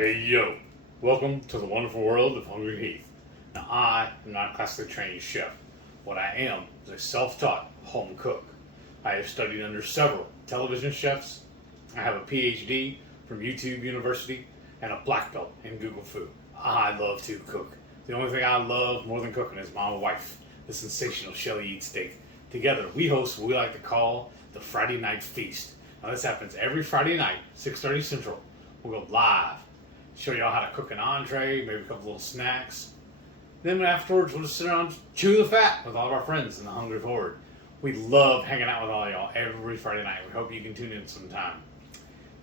Hey yo, welcome to the wonderful world of HungryHeath. Now I am not a classically trained chef. What I am is a self-taught home cook. I have studied under several television chefs. I have a PhD from YouTube University and a black belt in Google Food. I love to cook. The only thing I love more than cooking is my wife, the sensational Shelly Eats Steak. Together we host what we like to call the Friday Night Feast. Now this happens every Friday night, 6:30 Central. We'll go live. Show y'all how to cook an entree, maybe a couple little snacks. Then afterwards, we'll just sit around and chew the fat with all of our friends in the HungryHorde. We love hanging out with all y'all every Friday night. We hope you can tune in sometime.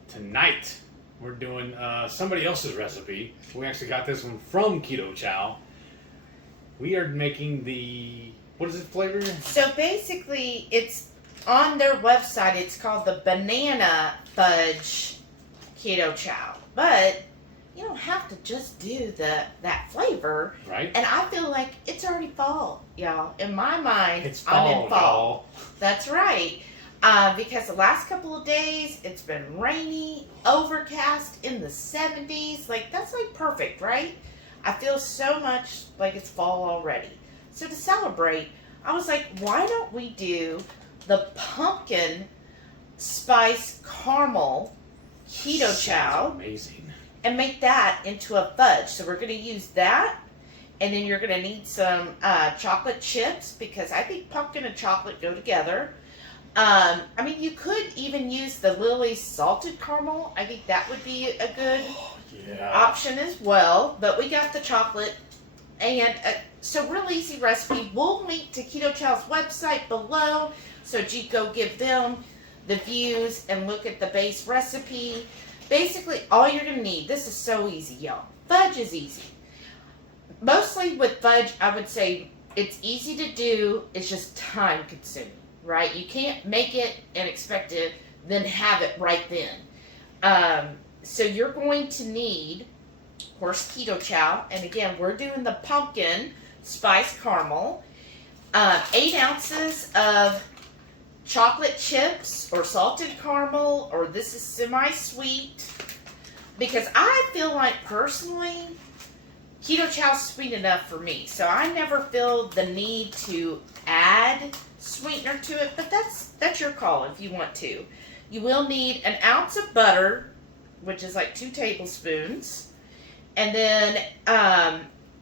Tonight, we're doing somebody else's recipe. We actually got this one from Keto Chow. We are making the, what is it flavor? So basically, it's on their website. It's called the Banana Fudge Keto Chow. But you don't have to just do that flavor. Right. And I feel like it's already fall, y'all. In my mind, It's fall, I'm in fall. y'all. That's right. Because the last couple of days, it's been rainy, overcast, in the 70s. Like, that's like perfect, right? I feel so much like it's fall already. So to celebrate, I was like, why don't we do the pumpkin spice caramel Keto Chow Amazing. and make that into a fudge. So we're going to use that, and then you're going to need some chocolate chips, because I think pumpkin and chocolate go together. I mean, you could even use the Lily's salted caramel. I think that would be a good option as well. But we got the chocolate, and so real easy recipe. We'll link to Keto Chow's website below, so you go give them the views and look at the base recipe. Basically, all you're going to need, this is so easy, y'all. Fudge is easy. Mostly with fudge, I would say it's easy to do. It's just time consuming, right? You can't make it and expect it, then have it right then. So you're going to need, of course, Keto Chow. And again, we're doing the pumpkin spice caramel. 8 ounces of chocolate chips or salted caramel, or this is semi-sweet, because I feel like personally Keto Chow's sweet enough for me, so I never feel the need to add sweetener to it, but that's your call if you want to. You will need an ounce of butter, which is like 2 tablespoons, and then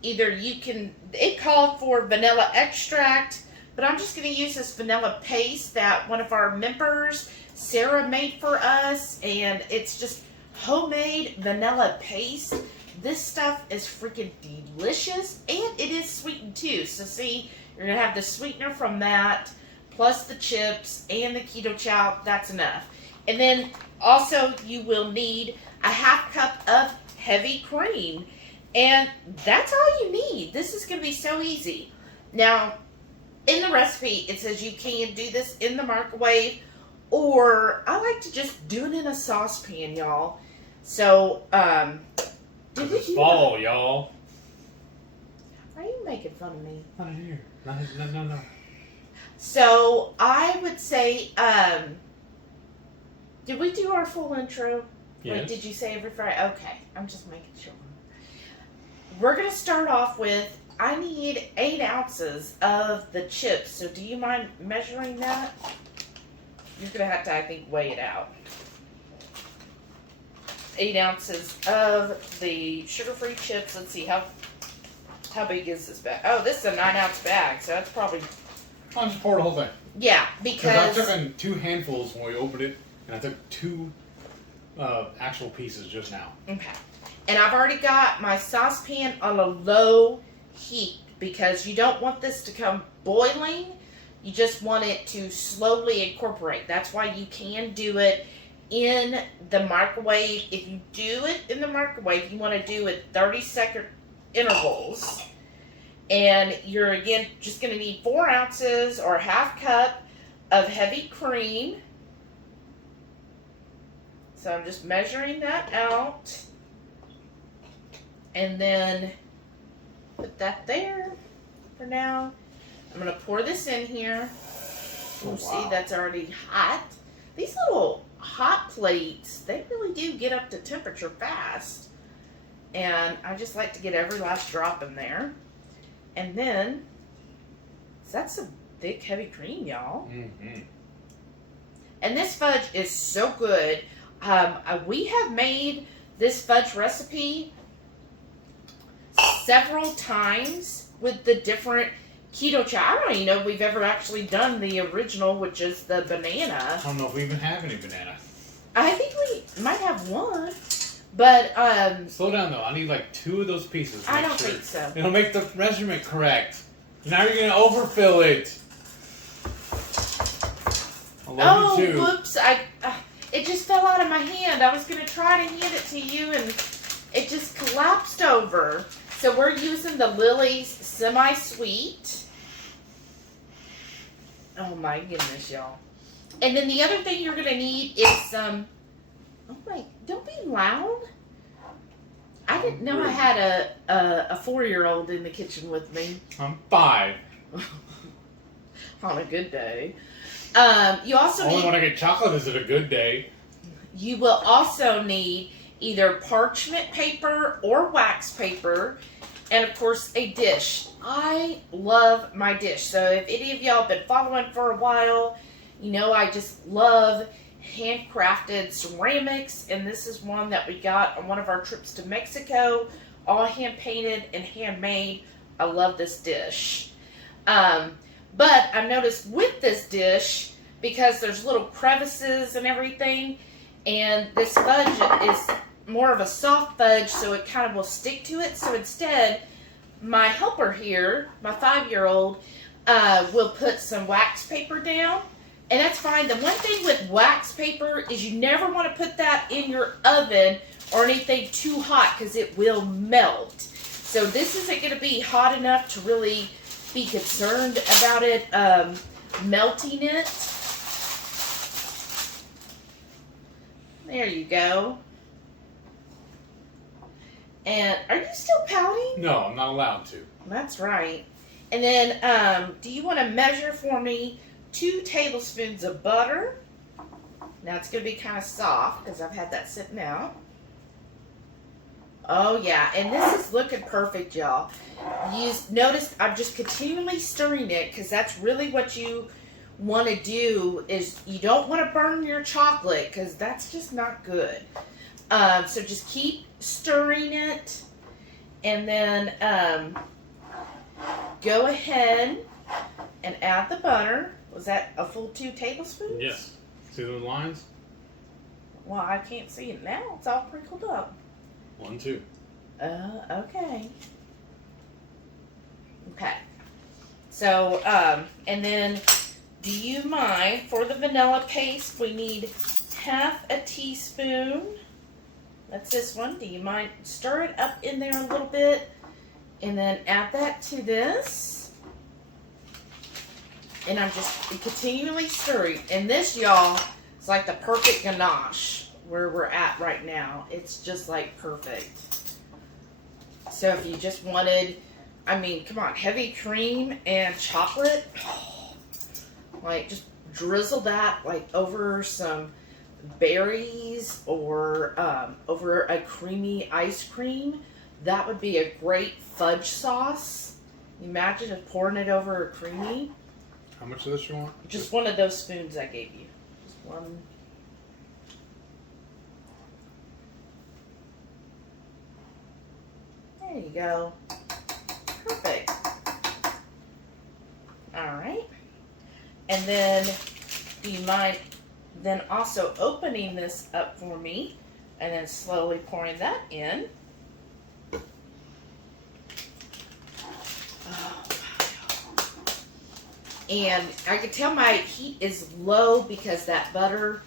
either you can, it called for vanilla extract, but I'm just going to use this vanilla paste that one of our members, Sarah, made for us. And it's just homemade vanilla paste. This stuff is freaking delicious. And it is sweetened too. So see, you're going to have the sweetener from that, plus the chips and the Keto Chow. That's enough. And then also you will need a ½ cup of heavy cream. And that's all you need. This is going to be so easy. Now, in the recipe, it says you can do this in the microwave, or I like to just do it in a saucepan, y'all. So, It's fall, y'all. Are you making fun of me? Not in here. No. So, I would say, did we do our full intro? Yes. Like, did you say every Friday? Okay, I'm just making sure. We're going to start off with, I need 8 ounces of the chips. So do you mind measuring that? You're going to have to, I think, weigh it out. 8 ounces of the sugar-free chips. Let's see, how big is this bag? Oh, this is a 9-ounce bag, so that's probably... I'll just pour the whole thing. Yeah, because... I took in 2 handfuls when we opened it, and I took 2 actual pieces just now. Okay. And I've already got my saucepan on a low heat, because you don't want this to come boiling. You just want it to slowly incorporate. That's why you can do it in the microwave. If you do it in the microwave, you want to do it 30-second intervals. And you're, again, just going to need 4 ounces or ½ cup of heavy cream. So I'm just measuring that out. And then put that there for now. I'm going to pour this in here. You'll see that's already hot. These little hot plates, they really do get up to temperature fast. And I just like to get every last drop in there. And then, that's some thick, heavy cream, y'all. Mm-hmm. And this fudge is so good. We have made this fudge recipe several times with the different Keto Chow. I don't even know if we've ever actually done the original, which is the banana. I don't know if we even have any banana. I think we might have one. But, slow down though. I need like 2 of those pieces. I don't think so. It'll make the measurement correct. Now you're gonna overfill it. I love you too. Whoops! It just fell out of my hand. I was gonna try to hand it to you, and it just collapsed over. So we're using the Lily's semi-sweet. Oh my goodness, y'all! And then the other thing you're gonna need is some. Oh my! Don't be loud. I didn't know I had a 4-year-old in the kitchen with me. I'm 5. On a good day. You also Only need. when I get chocolate is it a good day. You will also need either parchment paper or wax paper, and of course a dish. I love my dish. So if any of y'all have been following for a while, you know I just love handcrafted ceramics, and this is one that we got on one of our trips to Mexico, all hand painted and handmade. I love this dish. But I've noticed with this dish, because there's little crevices and everything, and this fudge is more of a soft fudge, so it kind of will stick to it. So instead, my helper here, my 5-year-old, will put some wax paper down. And that's fine. The one thing with wax paper is you never want to put that in your oven or anything too hot because it will melt. So this isn't going to be hot enough to really be concerned about it melting it. There you go. And are you still pouting? No, I'm not allowed to. That's right. And then do you want to measure for me 2 tablespoons of butter? Now it's going to be kind of soft because I've had that sitting out. Oh yeah, and this is looking perfect, y'all. You notice I'm just continually stirring it because that's really what you want to do. Is you don't want to burn your chocolate because that's just not good. So just keep stirring it, and then go ahead and add the butter. Was that a full 2 tablespoons? Yes. See those lines? Well, I can't see it now. It's all crinkled up. 1, 2. Okay. Okay. So, and then, do you mind, for the vanilla paste, we need half a teaspoon. That's this one. Do you mind stir it up in there a little bit? And then add that to this. And I'm just continually stirring. And this, y'all, is like the perfect ganache where we're at right now. It's just like perfect. So if you just wanted, I mean, come on, heavy cream and chocolate, like just drizzle that like over some berries or over a creamy ice cream. That would be a great fudge sauce. Imagine if pouring it over a creamy. How much of this you want? Just one of those spoons I gave you. Just one. There you go. Perfect. Alright. And then, do you mind then also opening this up for me and then slowly pouring that in? And I can tell my heat is low because that butter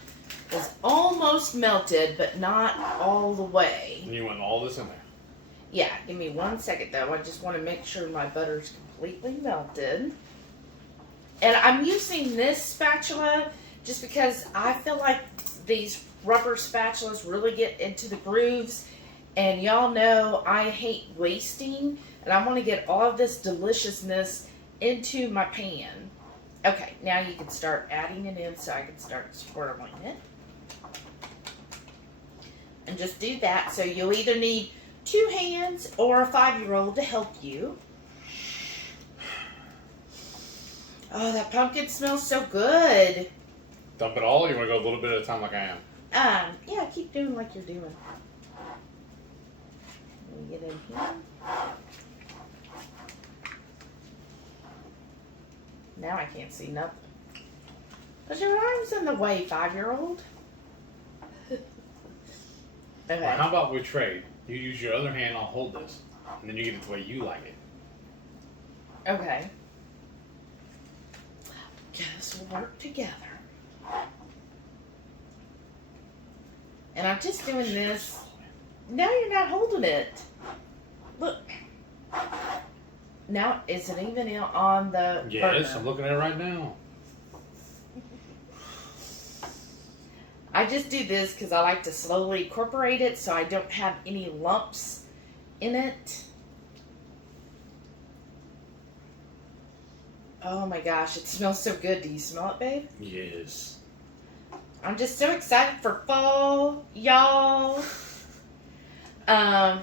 is almost melted, but not all the way. And you want all this in there? Yeah, give me 1 second though. I just want to make sure my butter's completely melted. And I'm using this spatula just because I feel like these rubber spatulas really get into the grooves. And y'all know I hate wasting. And I want to get all of this deliciousness into my pan. Okay, now you can start adding it in so I can start swirling it. And just do that. So you'll either need 2 hands or a 5-year-old to help you. Oh, that pumpkin smells so good. Dump it all, or you want to go a little bit at a time like I am? Yeah, keep doing like you're doing. Let me get in here. Now I can't see nothing. But your arm's in the way, 5-year-old. Okay. Well, how about we trade? You use your other hand, I'll hold this. And then you get it the way you like it. Okay. Guess we'll work together. And I'm just doing this. Now you're not holding it. Look. Now, is it even on the Yes, burner? I'm looking at it right now. I just do this because I like to slowly incorporate it so I don't have any lumps in it. Oh my gosh, it smells so good. Do you smell it, babe? Yes. I'm just so excited for fall, y'all.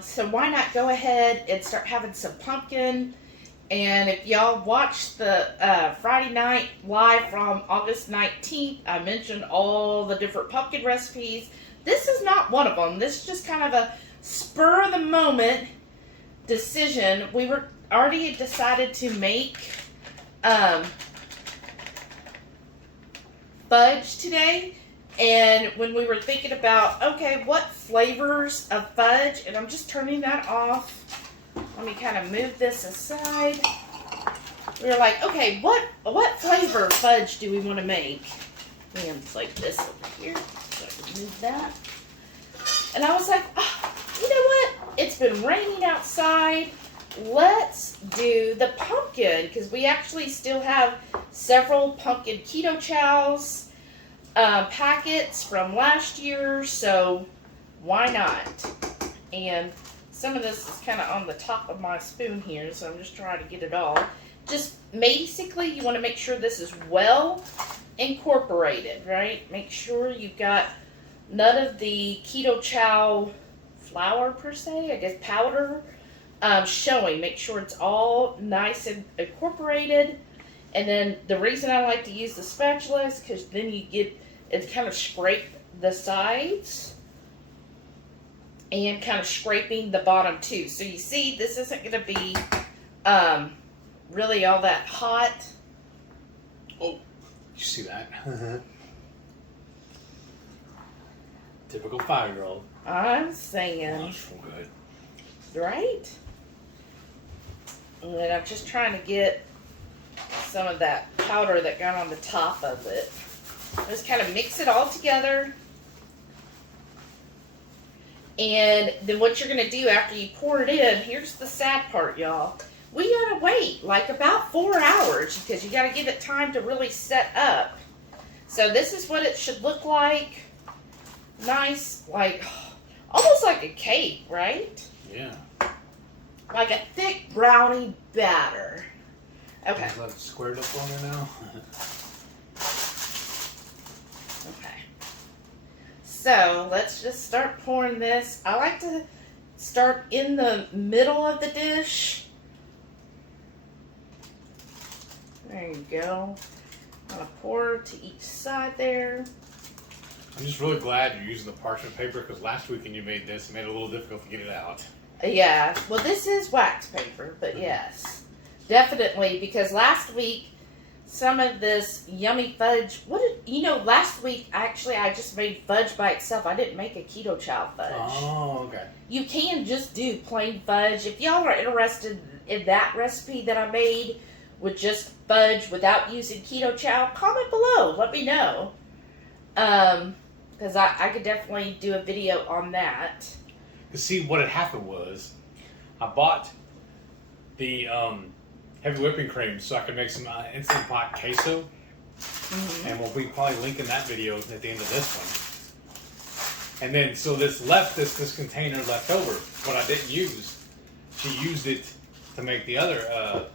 So why not go ahead and start having some pumpkin? And if y'all watched the Friday night live from August 19th, I mentioned all the different pumpkin recipes. This is not one of them. This is just kind of a spur of the moment decision. We were already decided to make fudge today. And when we were thinking about, okay, what flavors of fudge, and I'm just turning that off. Let me kind of move this aside. We were like, okay, what flavor of fudge do we want to make? And like this over here, so I can move that. And I was like, oh, you know what? It's been raining outside. Let's do the pumpkin, because we actually still have several pumpkin Keto Chows packets from last year, so why not? And some of this is kind of on the top of my spoon here, so I'm just trying to get it all. Just basically, you want to make sure this is well incorporated, right? Make sure you've got none of the Keto Chow flour, per se, I guess powder, showing. Make sure it's all nice and incorporated. And then the reason I like to use the spatula is because then you get it kind of scrape the sides and kind of scraping the bottom too. So you see, this isn't going to be really all that hot. Oh, you see that? Typical 5-year-old. I'm saying. Oh, that's so good. Right? And then I'm just trying to get some of that powder that got on the top of it. Just kind of mix it all together. And then what you're going to do after you pour it in, here's the sad part, y'all. We got to wait like about 4 hours because you got to give it time to really set up. So this is what it should look like. Nice, like almost like a cake, right? Yeah. Like a thick brownie batter. Okay. Is that squared up on there now? Okay. So let's just start pouring this. I like to start in the middle of the dish. There you go. I'm going to pour to each side there. I'm just really glad you're using the parchment paper because last week when you made this, it made it a little difficult to get it out. Yeah. Well, this is wax paper, but yes. Definitely, because last week, some of this yummy fudge, last week, actually, I just made fudge by itself. I didn't make a Keto Chow fudge. Oh, okay. You can just do plain fudge. If y'all are interested in that recipe that I made with just fudge without using Keto Chow, comment below. Let me know. Because I could definitely do a video on that. To see what had happened was, I bought the heavy whipping cream so I could make some Instant Pot queso. Mm-hmm. And we'll be probably linking that video at the end of this one. And then, so this container left over, what I didn't use, she used it to make the other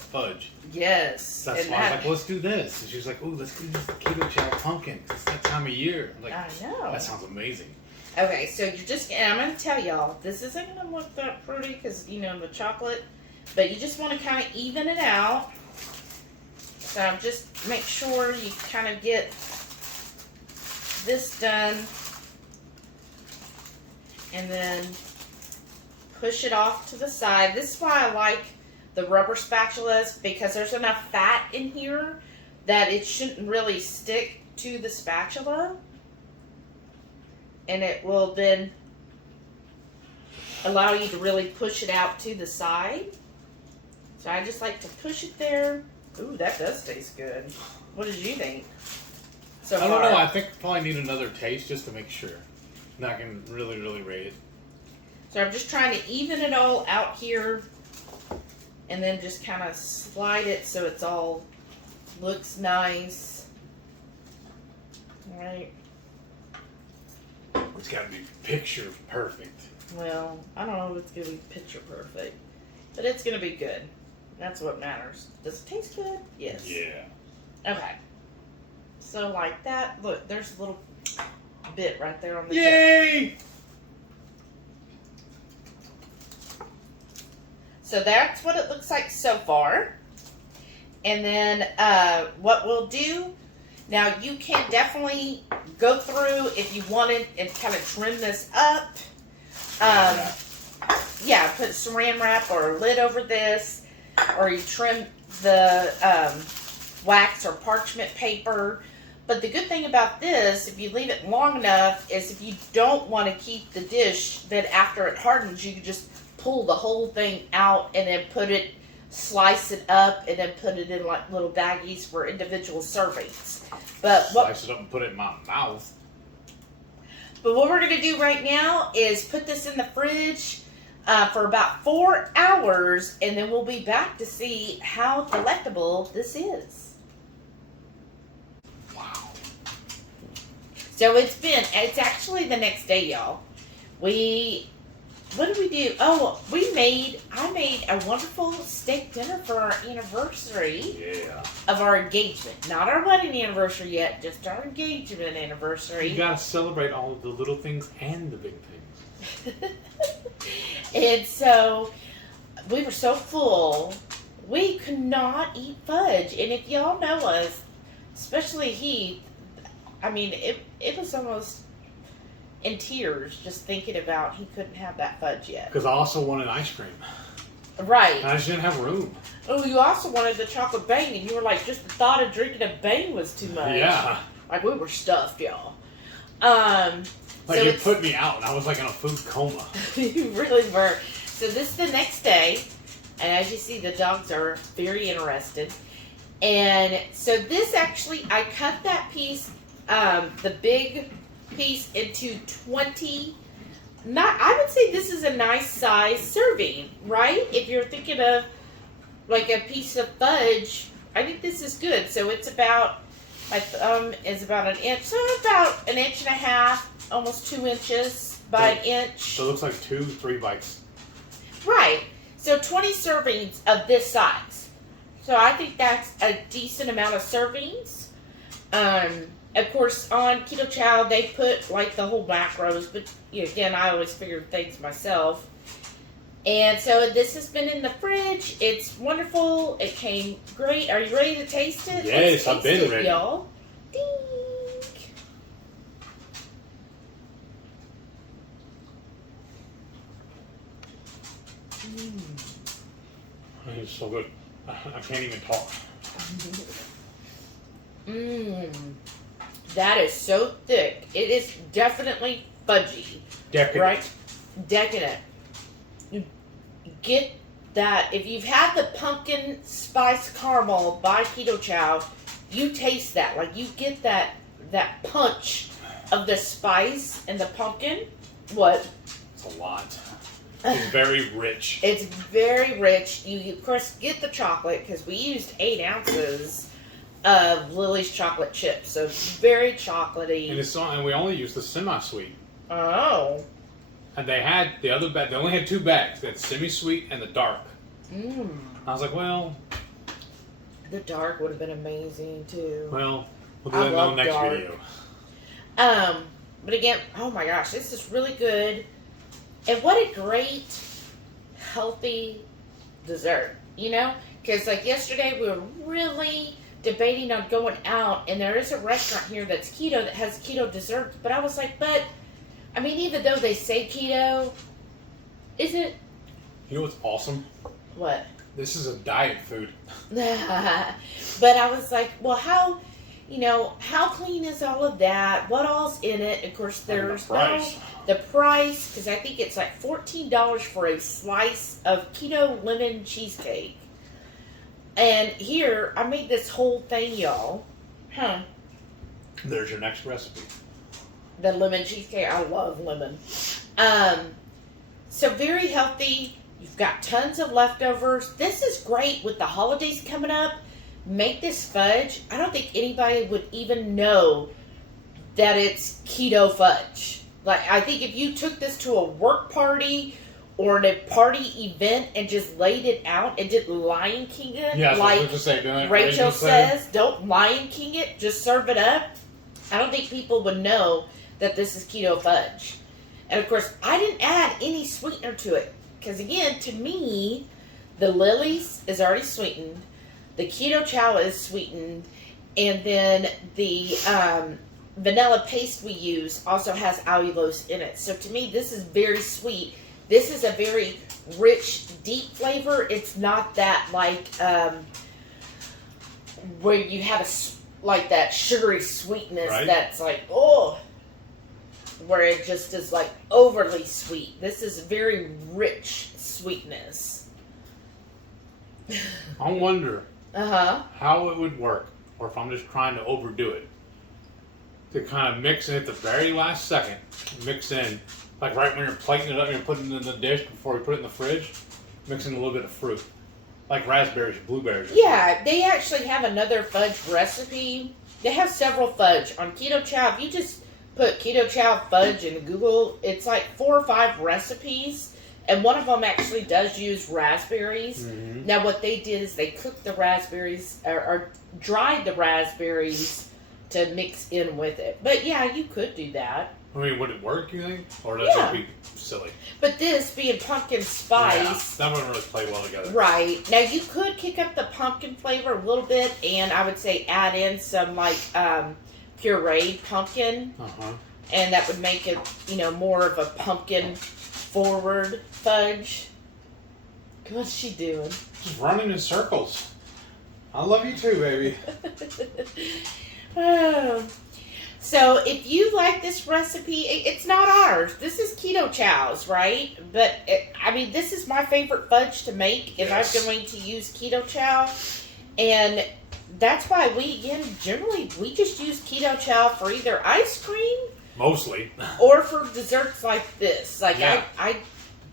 fudge. Yes. That's why I was like, well, let's do this. And she was like, ooh, let's do this Keto Chow pumpkin. It's that time of year. I'm like, I know. That sounds amazing. Okay, so you're just, and I'm going to tell y'all, this isn't going to look that pretty because, you know, the chocolate, but you just want to kind of even it out. So just make sure you kind of get this done. And then push it off to the side. This is why I like the rubber spatulas, because there's enough fat in here that it shouldn't really stick to the spatula. And it will then allow you to really push it out to the side. So I just like to push it there. Ooh, that does taste good. What did you think? So I don't know. I think I probably need another taste just to make sure. Not going to really, really rate it. So I'm just trying to even it all out here. And then just kind of slide it so it's all looks nice. Alright. It's got to be picture perfect. Well, I don't know if it's going to be picture perfect. But it's going to be good. That's what matters. Does it taste good? Yes. Yeah. Okay. So like that. Look, there's a little bit right there on the Yay! tip. So that's what it looks like so far. And then what we'll do, now you can definitely go through if you wanted and kind of trim this up. Yeah, put saran wrap or a lid over this, or you trim the wax or parchment paper. But the good thing about this, if you leave it long enough, is if you don't want to keep the dish, then after it hardens, you can just pull the whole thing out and then slice it up, and then put it in like little baggies for individual servings. But slice it up and put it in my mouth. But what we're going to do right now is put this in the fridge for about 4 hours, and then we'll be back to see how delectable this is. Wow. So it's actually the next day, y'all. What did we do? Oh, I made a wonderful steak dinner for our anniversary of our engagement. Not our wedding anniversary yet, just our engagement anniversary. You gotta celebrate all of the little things and the big things. And so, we were so full, we could not eat fudge. And if y'all know us, especially Heath, I mean, it was almost in tears just thinking about he couldn't have that fudge yet. Because I also wanted ice cream. Right. And I just didn't have room. Oh, you also wanted the chocolate bang, and you were like, just the thought of drinking a bang was too much. Yeah. Like, we were stuffed, y'all. Like, so you put me out, and I was like in a food coma. You really were. So this is the next day, and as you see, the dogs are very interested. And so this actually, I cut that piece, the big piece, into 20. I would say this is a nice size serving, right? If you're thinking of like a piece of fudge, I think this is good. So it's about, my thumb is about an inch, so about an inch and a half, almost 2 inches by an inch. So it looks like 2-3 bites. Right. So 20 servings of this size. So I think that's a decent amount of servings. Of course, on Keto Chow, they put like the whole macros, but again, I always figured things myself. And so this has been in the fridge. It's wonderful. It came great. Are you ready to taste it? Yes, I've been ready. Y'all. Ding. It's so good. I can't even talk. That is so thick. It is definitely fudgy. Decadent. Right? Decadent. Get that. If you've had the pumpkin spice caramel by Keto Chow, you taste that. Like, you get that punch of the spice and the pumpkin. What? It's a lot. It's very rich. It's very rich. You of course get the chocolate because we used 8 ounces of Lily's chocolate chips, so very chocolatey. And we only used the semi-sweet. Oh. And they had the other bag. They only had 2 bags. They had semi-sweet and the dark. I was like, well, the dark would have been amazing too. Well, we'll do that in the next video. But again, oh my gosh, this is really good. And what a great, healthy dessert, you know? Because like yesterday we were really debating on going out, and there is a restaurant here that's keto that has keto desserts. But I was like, but, I mean, even though they say keto, is it? You know what's awesome? What? This is a diet food. But I was like, well, how clean is all of that? What all's in it? Of course, there's the price, because I think it's like $14 for a slice of keto lemon cheesecake. And here, I made this whole thing, y'all. There's your next recipe. The lemon cheesecake. I love lemon. So very healthy. You've got tons of leftovers. This is great with the holidays coming up. Make this fudge. I don't think anybody would even know that it's keto fudge. Like, I think if you took this to a work party or in a party event and just laid it out and did Lion King it, like Rachel says, don't Lion King it, just serve it up. I don't think people would know that this is keto fudge. And of course, I didn't add any sweetener to it. Because again, to me, the Lily's is already sweetened. The Keto Chow is sweetened. And then the vanilla paste we use also has allulose in it. So to me, this is very sweet. This is a very rich, deep flavor. It's not that like where you have like that sugary sweetness that's like, oh, where it just is like overly sweet. This is very rich sweetness. I wonder how it would work, or if I'm just trying to overdo it, to kind of mix in at the very last second, mix in, like right when you're plating it up and you're putting it in the dish before you put it in the fridge, mix in a little bit of fruit. Like raspberries, blueberries. Yeah, they actually have another fudge recipe. They have several fudge on Keto Chow. If you just put Keto Chow fudge in Google, it's like 4 or 5 recipes, and one of them actually does use raspberries. Mm-hmm. Now what they did is they cooked the raspberries, or dried the raspberries to mix in with it. But yeah, you could do that. I mean, would it work, you think? Or does it be silly? But this being pumpkin spice, that wouldn't really play well together. Right. Now you could kick up the pumpkin flavor a little bit, and I would say add in some like pureed pumpkin, and that would make it, more of a pumpkin forward fudge. What's she doing? Just running in circles. I love you too, baby. So if you like this recipe, it's not ours. This is Keto Chow's, right? But this is my favorite fudge to make if I'm going to use Keto Chow, and that's why we just use Keto Chow for either ice cream, mostly, or for desserts like this. Like I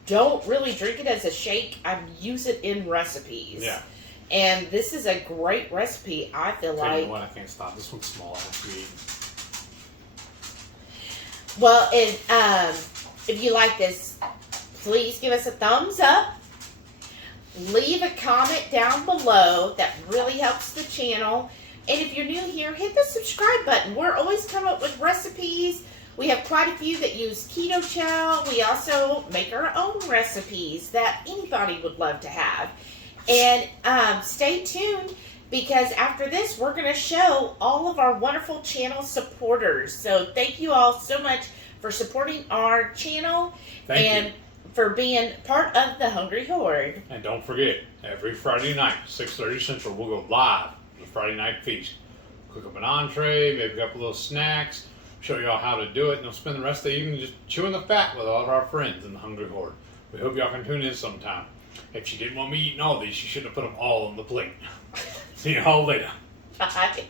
don't really drink it as a shake. I use it in recipes. Yeah. And this is a great recipe. I feel like. What? I can't stop. This one's small. I have to eat. Well, if you like this, please give us a thumbs up. Leave a comment down below. That really helps the channel. And if you're new here, hit the subscribe button. We're always coming up with recipes. We have quite a few that use Keto Chow. We also make our own recipes that anybody would love to have. And stay tuned, because after this, we're going to show all of our wonderful channel supporters. So thank you all so much for supporting our channel and for being part of the Hungry Horde. And don't forget, every Friday night, 6:30 Central, we'll go live for the Friday night feast. Cook up an entree, maybe a couple little snacks, show you all how to do it, and we'll spend the rest of the evening just chewing the fat with all of our friends in the Hungry Horde. We hope y'all can tune in sometime. If she didn't want me eating all these, she should have put them all on the plate. See you all later. Bye.